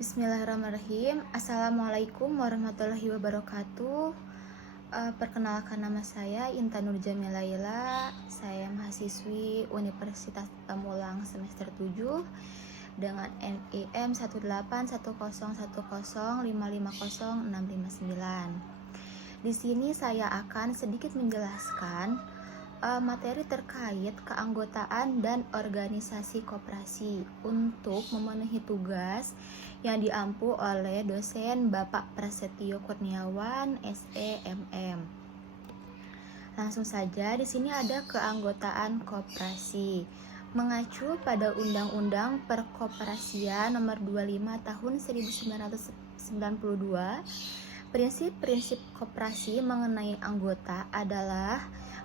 Bismillahirrahmanirrahim. Assalamualaikum warahmatullahi wabarakatuh. Perkenalkan, nama saya Intan Nur Jamilaila. Saya mahasiswi Universitas Pamulang semester 7 dengan NIM 1810105506559. Di sini saya akan sedikit menjelaskan materi terkait keanggotaan dan organisasi koperasi untuk memenuhi tugas yang diampu oleh dosen Bapak Prasetyo Kurniawan, SEMM. Langsung saja, di sini ada keanggotaan koperasi. Mengacu pada Undang-Undang Perkoperasian Nomor 25 Tahun 1992, prinsip-prinsip koperasi mengenai anggota adalah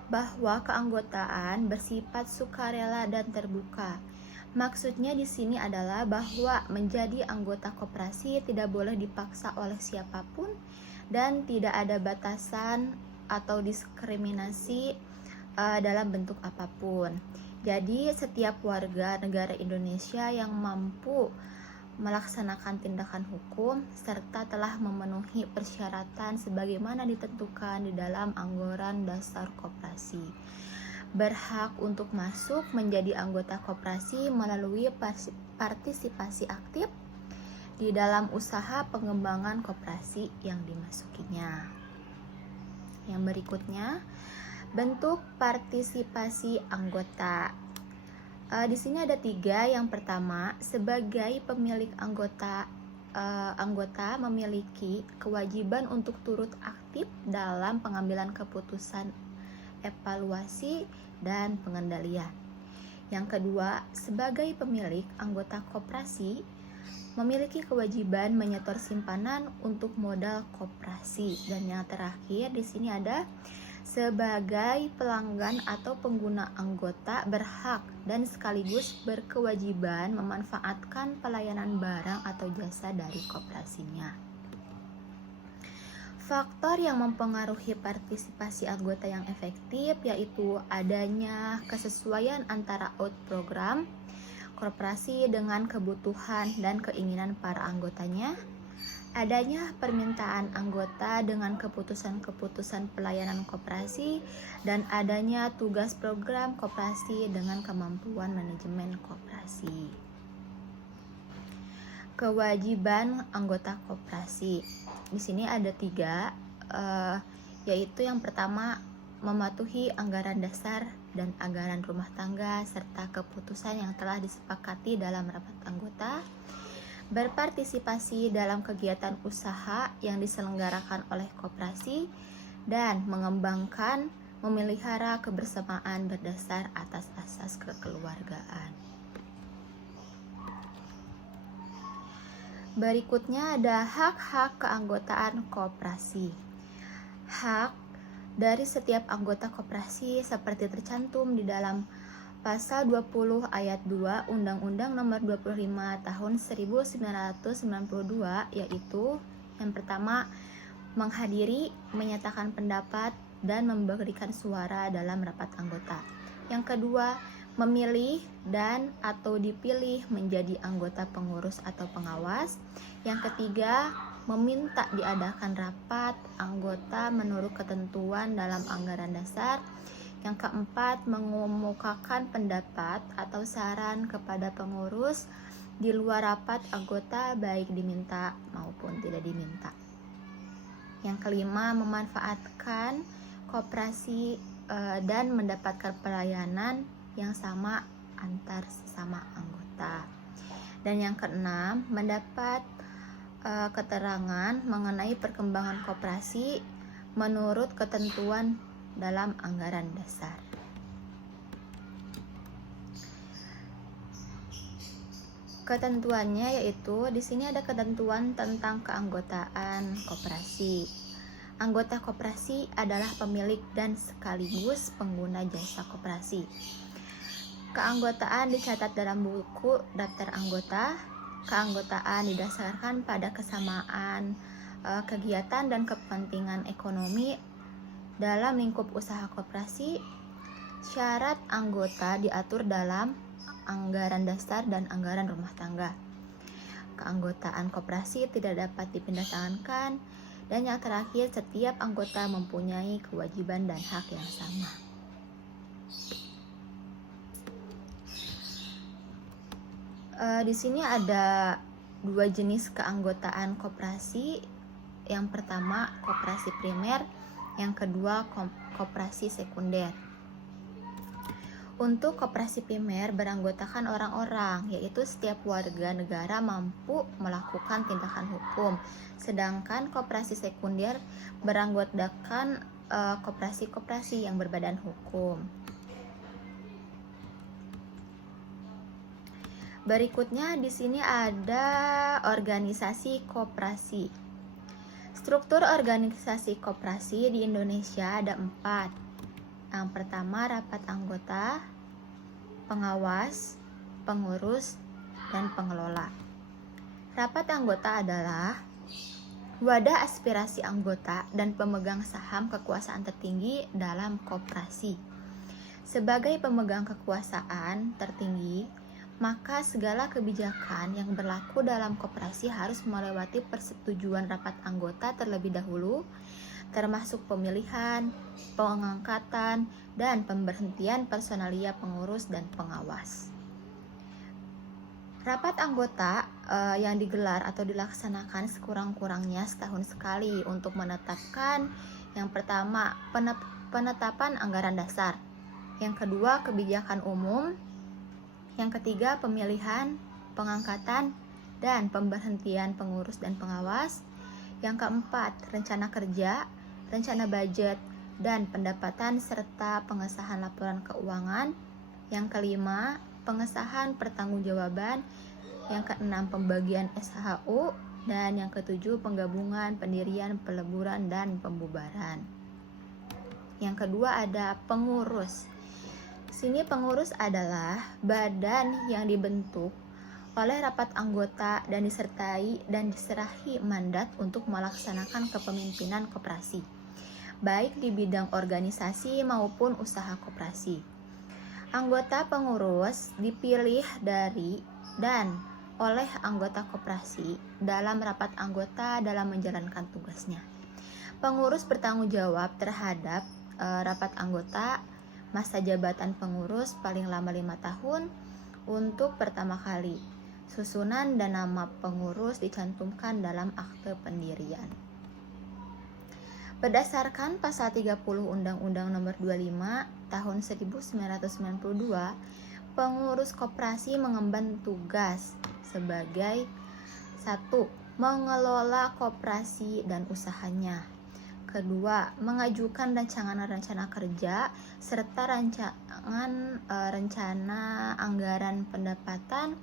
bahwa keanggotaan bersifat sukarela dan terbuka. Maksudnya di sini adalah bahwa menjadi anggota koperasi tidak boleh dipaksa oleh siapapun dan tidak ada batasan atau diskriminasi dalam bentuk apapun. Jadi setiap warga negara Indonesia yang mampu melaksanakan tindakan hukum serta telah memenuhi persyaratan sebagaimana ditentukan di dalam anggaran dasar koperasi berhak untuk masuk menjadi anggota koperasi melalui partisipasi aktif di dalam usaha pengembangan koperasi yang dimasukinya. Yang berikutnya, bentuk partisipasi anggota. Di sini ada 3. Yang pertama, sebagai pemilik anggota memiliki kewajiban untuk turut aktif dalam pengambilan keputusan, evaluasi, dan pengendalian. Yang kedua, sebagai pemilik anggota koperasi memiliki kewajiban menyetor simpanan untuk modal koperasi. Dan yang terakhir di sini ada sebagai pelanggan atau pengguna anggota berhak dan sekaligus berkewajiban memanfaatkan pelayanan barang atau jasa dari koperasinya. Faktor yang mempengaruhi partisipasi anggota yang efektif yaitu adanya kesesuaian antara out program koperasi dengan kebutuhan dan keinginan para anggotanya, adanya permintaan anggota dengan keputusan-keputusan pelayanan koperasi, dan adanya tugas program koperasi dengan kemampuan manajemen koperasi. Kewajiban anggota koperasi. Di sini ada 3, yaitu yang pertama, mematuhi anggaran dasar dan anggaran rumah tangga serta keputusan yang telah disepakati dalam rapat anggota, berpartisipasi dalam kegiatan usaha yang diselenggarakan oleh koperasi, dan mengembangkan memelihara kebersamaan berdasar atas asas kekeluargaan. Berikutnya ada hak-hak keanggotaan koperasi. Hak dari setiap anggota koperasi seperti tercantum di dalam Pasal 20 ayat 2 Undang-Undang Nomor 25 Tahun 1992, yaitu yang pertama, menghadiri, menyatakan pendapat, dan memberikan suara dalam rapat anggota. Yang kedua, memilih dan atau dipilih menjadi anggota pengurus atau pengawas. Yang ketiga, meminta diadakan rapat anggota menurut ketentuan dalam anggaran dasar. Yang keempat, mengemukakan pendapat atau saran kepada pengurus di luar rapat anggota baik diminta maupun tidak diminta. Yang kelima, memanfaatkan koperasi dan mendapatkan pelayanan yang sama antar sesama anggota. Dan yang keenam, mendapat keterangan mengenai perkembangan koperasi menurut ketentuan dalam anggaran dasar. Ketentuannya yaitu di sini ada ketentuan tentang keanggotaan koperasi. Anggota koperasi adalah pemilik dan sekaligus pengguna jasa koperasi. Keanggotaan dicatat dalam buku daftar anggota. Keanggotaan didasarkan pada kesamaan kegiatan dan kepentingan ekonomi dalam lingkup usaha koperasi. Syarat anggota diatur dalam anggaran dasar dan anggaran rumah tangga. keanggotaan koperasi tidak dapat dipindahtangankan. Dan yang terakhir, setiap anggota mempunyai kewajiban dan hak yang sama. Di sini ada dua jenis keanggotaan koperasi. Yang pertama, koperasi primer, yang kedua, koperasi sekunder. Untuk koperasi primer beranggotakan orang-orang, yaitu setiap warga negara mampu melakukan tindakan hukum. Sedangkan koperasi sekunder beranggotakan koperasi-koperasi yang berbadan hukum. Berikutnya di sini ada organisasi koperasi. Struktur organisasi koperasi di Indonesia ada 4. Yang pertama, rapat anggota, pengawas, pengurus, dan pengelola. Rapat anggota adalah wadah aspirasi anggota dan pemegang saham kekuasaan tertinggi dalam koperasi. Sebagai pemegang kekuasaan tertinggi, maka segala kebijakan yang berlaku dalam koperasi harus melewati persetujuan rapat anggota terlebih dahulu, termasuk pemilihan, pengangkatan, dan pemberhentian personalia pengurus dan pengawas. Rapat anggota yang digelar atau dilaksanakan sekurang-kurangnya setahun sekali untuk menetapkan yang pertama, penetapan anggaran dasar, yang kedua, kebijakan umum, yang ketiga, pemilihan, pengangkatan, dan pemberhentian pengurus dan pengawas, yang keempat, rencana kerja, rencana budget, dan pendapatan serta pengesahan laporan keuangan. Yang kelima, pengesahan pertanggungjawaban. Yang keenam, pembagian SHU. Dan yang ketujuh, penggabungan, pendirian, peleburan, dan pembubaran. Yang kedua ada pengurus. Sini pengurus adalah badan yang dibentuk oleh rapat anggota dan disertai dan diserahi mandat untuk melaksanakan kepemimpinan koperasi, baik di bidang organisasi maupun usaha koperasi. Anggota pengurus dipilih dari dan oleh anggota koperasi dalam rapat anggota dalam menjalankan tugasnya. Pengurus bertanggung jawab terhadap rapat anggota. Masa jabatan pengurus paling lama 5 tahun untuk pertama kali. Susunan dan nama pengurus dicantumkan dalam akte pendirian. Berdasarkan pasal 30 Undang-Undang Nomor 25 Tahun 1992, pengurus koperasi mengemban tugas sebagai 1. Mengelola koperasi dan usahanya. Kedua, mengajukan rencana kerja serta rencana anggaran pendapatan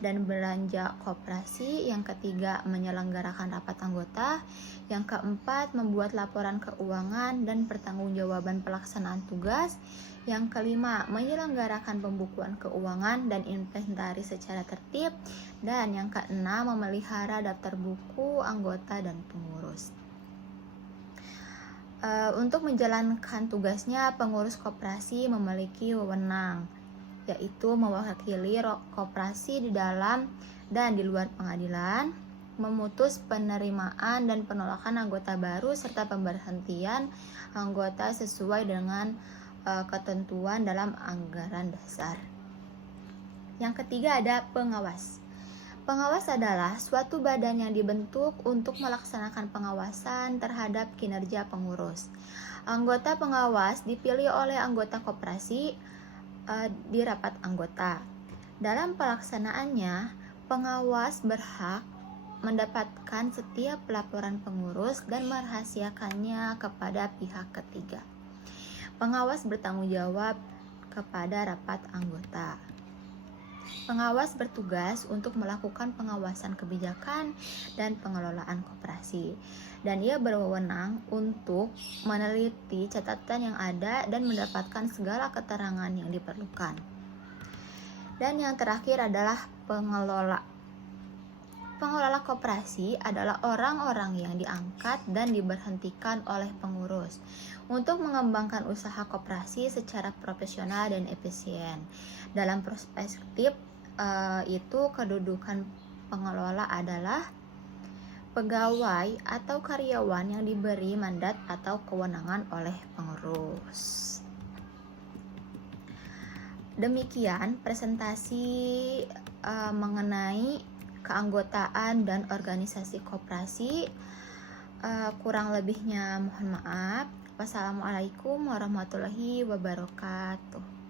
dan belanja koperasi. Yang ketiga, menyelenggarakan rapat anggota. Yang keempat, membuat laporan keuangan dan pertanggungjawaban pelaksanaan tugas. Yang kelima, menyelenggarakan pembukuan keuangan dan inventaris secara tertib. Dan yang keenam, memelihara daftar buku anggota dan pengurus. Untuk menjalankan tugasnya, pengurus koperasi memiliki wewenang, yaitu mewakili koperasi di dalam dan di luar pengadilan, memutus penerimaan dan penolakan anggota baru, serta pemberhentian anggota sesuai dengan ketentuan dalam anggaran dasar. Yang ketiga ada pengawas. Pengawas adalah suatu badan yang dibentuk untuk melaksanakan pengawasan terhadap kinerja pengurus. Anggota pengawas dipilih oleh anggota koperasi di rapat anggota. Dalam pelaksanaannya, pengawas berhak mendapatkan setiap laporan pengurus dan merahasiakannya kepada pihak ketiga. Pengawas bertanggung jawab kepada rapat anggota. Pengawas bertugas untuk melakukan pengawasan kebijakan dan pengelolaan koperasi, dan ia berwenang untuk meneliti catatan yang ada dan mendapatkan segala keterangan yang diperlukan. Dan yang terakhir adalah pengelola. Pengelola koperasi adalah orang-orang yang diangkat dan diberhentikan oleh pengurus untuk mengembangkan usaha koperasi secara profesional dan efisien. Dalam perspektif itu kedudukan pengelola adalah pegawai atau karyawan yang diberi mandat atau kewenangan oleh pengurus. Demikian presentasi mengenai keanggotaan dan organisasi koperasi. Kurang lebihnya mohon maaf. Wassalamualaikum warahmatullahi wabarakatuh.